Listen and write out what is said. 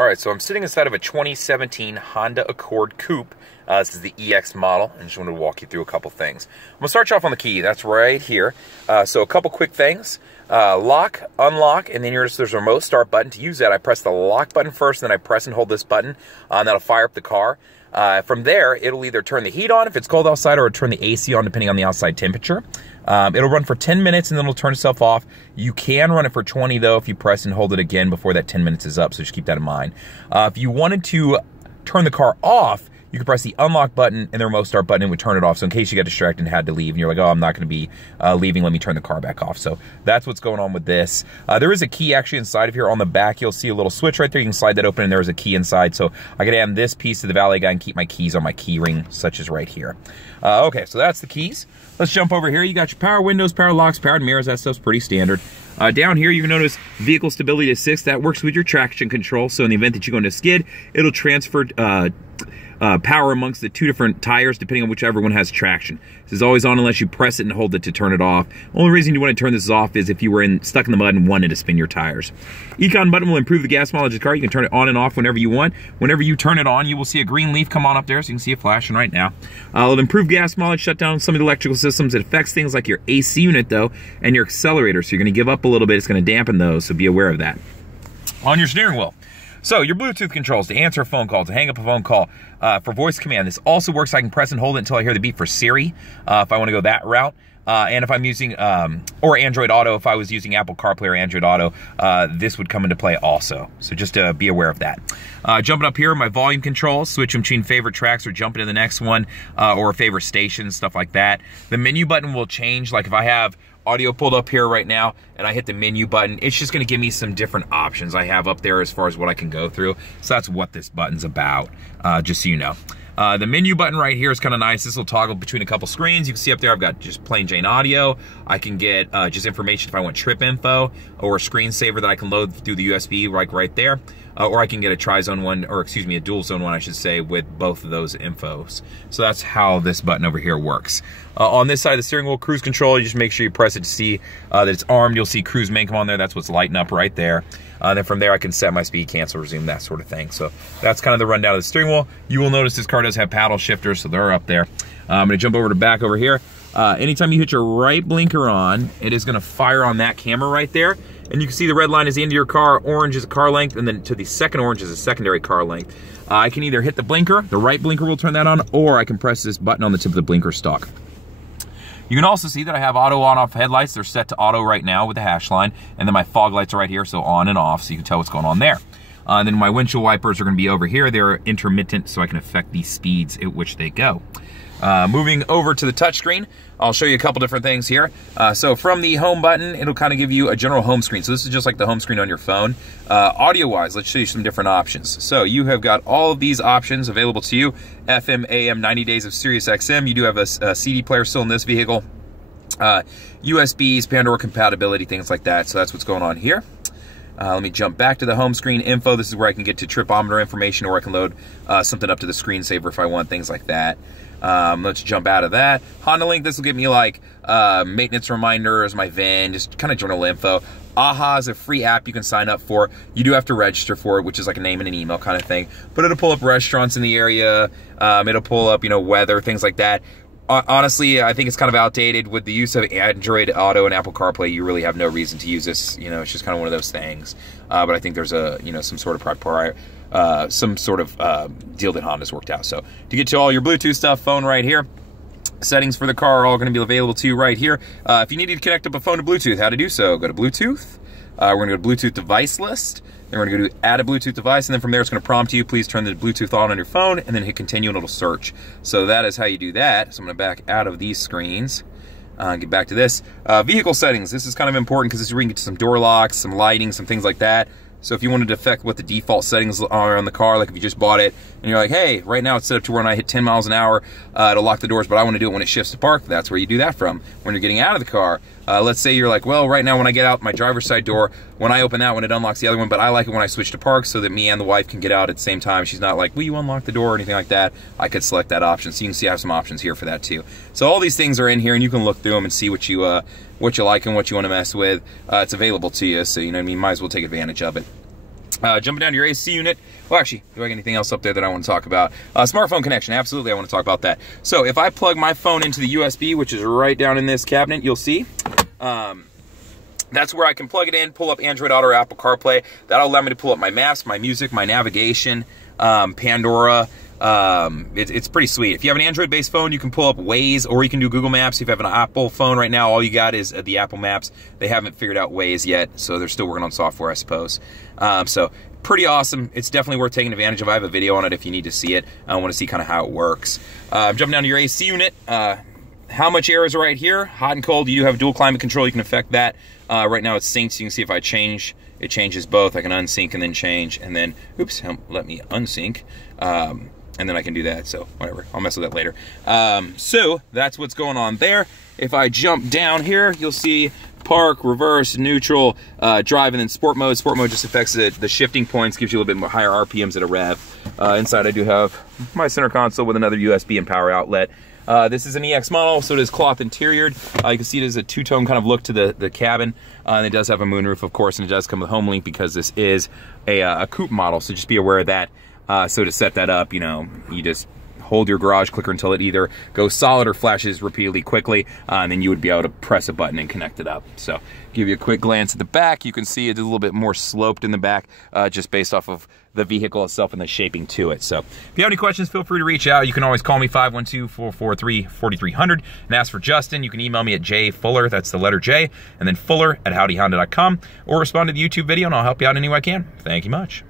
All right, so I'm sitting inside of a 2017 Honda Accord Coupe. This is the EX model, and just wanted to walk you through a couple things. I'm gonna start you off on the key. That's right here. So a couple quick things. Lock, unlock, and then there's a remote start button. To use that, I press the lock button first, and then I press and hold this button, and that'll fire up the car. From there, it'll either turn the heat on if it's cold outside, or it'll turn the AC on depending on the outside temperature. It'll run for 10 minutes and then it'll turn itself off. You can run it for 20 though if you press and hold it again before that 10 minutes is up, so just keep that in mind. If you wanted to turn the car off, you could press the unlock button and the remote start button and would turn it off. So in case you got distracted and had to leave and you're like, oh, I'm not gonna be leaving, let me turn the car back off. So that's what's going on with this. There is a key actually inside of here. On the back, you'll see a little switch right there. You can slide that open and there's a key inside. So I could add this piece to the valet guy and keep my keys on my key ring, such as right here. Okay, so that's the keys. Let's jump over here. You got your power windows, power locks, powered mirrors. That stuff's pretty standard. Down here, you can notice vehicle stability assist. That works with your traction control. So in the event that you go into a skid, it'll transfer power amongst the two different tires depending on whichever one has traction. This is always on unless you press it and hold it to turn it off. Only reason you want to turn this off is if you were stuck in the mud and wanted to spin your tires. Econ button will improve the gas mileage of the car. You can turn it on and off whenever you want. Whenever you turn it on, you will see a green leaf come on up there, so you can see it flashing right now. It'll improve gas mileage, shut down some of the electrical systems. It affects things like your AC unit though, and your accelerator, so you're going to give up a little bit. It's going to dampen those, so be aware of that. On your steering wheel, so your Bluetooth controls to answer a phone call, to hang up a phone call, for voice command. This also works. I can press and hold it until I hear the beep for Siri, if I want to go that route. And if I'm using, or Android Auto, if I was using Apple CarPlay or Android Auto, this would come into play also. So just be aware of that. Jumping up here, my volume control, switching between favorite tracks or jumping to the next one, or favorite stations, stuff like that. The menu button will change. Like if I have audio pulled up here right now and I hit the menu button, it's just gonna give me some different options I have up there as far as what I can go through. So that's what this button's about, just so you know. The menu button right here is kind of nice. This will toggle between a couple screens. You can see up there I've got just plain Jane audio. I can get just information if I want trip info, or a screensaver that I can load through the USB like right there. Or I can get a tri-zone one, or excuse me, a dual zone one I should say, with both of those infos. So that's how this button over here works. On this side of the steering wheel, cruise control, you just make sure you press it to see that it's armed. You'll see cruise main come on there. That's what's lighting up right there. Then from there I can set my speed, cancel, resume, that sort of thing. So that's kind of the rundown of the steering wheel. You will notice this car does have paddle shifters, so they're up there. I'm gonna jump over to back over here. Anytime you hit your right blinker on, it is gonna fire on that camera right there. And you can see the red line is the end of your car, orange is a car length, and then to the second orange is a secondary car length. I can either hit the blinker, the right blinker will turn that on, or I can press this button on the tip of the blinker stalk. You can also see that I have auto on-off headlights. They're set to auto right now with the hash line, and then my fog lights are right here, so on and off, so you can tell what's going on there. And then my windshield wipers are gonna be over here. They're intermittent, so I can affect the speeds at which they go. Moving over to the touchscreen, I'll show you a couple different things here. So from the home button, it'll kind of give you a general home screen. So this is just like the home screen on your phone. Audio-wise, let's show you some different options. So you have got all of these options available to you. FM, AM, 90 days of Sirius XM. You do have a CD player still in this vehicle. USBs, Pandora compatibility, things like that. So that's what's going on here. Let me jump back to the home screen info. This is where I can get to tripometer information, or I can load something up to the screensaver if I want, things like that. Let's jump out of that. Honda Link, this will give me like maintenance reminders, my VIN, just kind of general info. AHA is a free app you can sign up for. You do have to register for it, which is like a name and an email kind of thing. But it'll pull up restaurants in the area. It'll pull up, you know, weather, things like that. Honestly, I think it's kind of outdated. With the use of Android Auto and Apple CarPlay, you really have no reason to use this. You know, it's just kind of one of those things. But I think there's a, you know, some sort of deal that Honda's worked out. So to get to all your Bluetooth stuff, phone right here. Settings for the car are all going to be available to you right here. If you needed to connect up a phone to Bluetooth, how to do so? Go to Bluetooth. We're going to go to Bluetooth device list. Then we're going to go to add a Bluetooth device, and then from there it's going to prompt you, please turn the Bluetooth on your phone, and then hit continue and it'll search. So that is how you do that. So I'm going to back out of these screens. Get back to this. Vehicle settings. This is kind of important because this is where you can get to some door locks, some lighting, some things like that. So if you wanted to affect what the default settings are on the car, like if you just bought it and you're like, hey, right now it's set up to where when I hit 10 miles an hour, it'll lock the doors, but I want to do it when it shifts to park, that's where you do that from. When you're getting out of the car, let's say you're like, well, right now when I get out my driver's side door, when I open that one, it unlocks the other one, but I like it when I switch to park so that me and the wife can get out at the same time. She's not like, will you unlock the door or anything like that. I could select that option. So you can see I have some options here for that too. So all these things are in here and you can look through them and see what you like and what you want to mess with. It's available to you, so you know what I mean, might as well take advantage of it. Jumping down to your AC unit. Well, actually, do I get anything else up there that I want to talk about? Smartphone connection, absolutely, I want to talk about that. So if I plug my phone into the USB, which is right down in this cabinet, you'll see, that's where I can plug it in, pull up Android Auto or Apple CarPlay. That'll allow me to pull up my maps, my music, my navigation, Pandora. It's pretty sweet. If you have an Android-based phone, you can pull up Waze, or you can do Google Maps. If you have an Apple phone right now, all you got is the Apple Maps. They haven't figured out Waze yet, so they're still working on software, I suppose. So pretty awesome. It's definitely worth taking advantage of. I have a video on it if you need to see it. I want to see kind of how it works. Jumping down to your AC unit. How much air is right here? Hot and cold. You do have dual climate control. You can affect that. Right now it's synced, so you can see if I change, it changes both. I can unsync and then change, and then, oops, let me unsync. And then I can do that, so whatever, I'll mess with that later. So that's what's going on there. If I jump down here, you'll see park, reverse, neutral, drive, and then sport mode. Sport mode just affects the shifting points, gives you a little bit more higher RPMs at a rev. Inside I do have my center console with another USB and power outlet. This is an EX model, so it is cloth interiored. You can see it is a two-tone kind of look to the cabin. And it does have a moonroof, of course, and it does come with HomeLink because this is a coupe model, so just be aware of that. So to set that up, you know, you just hold your garage clicker until it either goes solid or flashes repeatedly quickly, and then you would be able to press a button and connect it up. So give you a quick glance at the back. You can see it's a little bit more sloped in the back, just based off of the vehicle itself and the shaping to it. So if you have any questions, feel free to reach out. You can always call me 512-443-4300 and ask for Justin. You can email me at jfuller, that's the letter J, and then fuller@howdyhonda.com, or respond to the YouTube video and I'll help you out any way I can. Thank you much.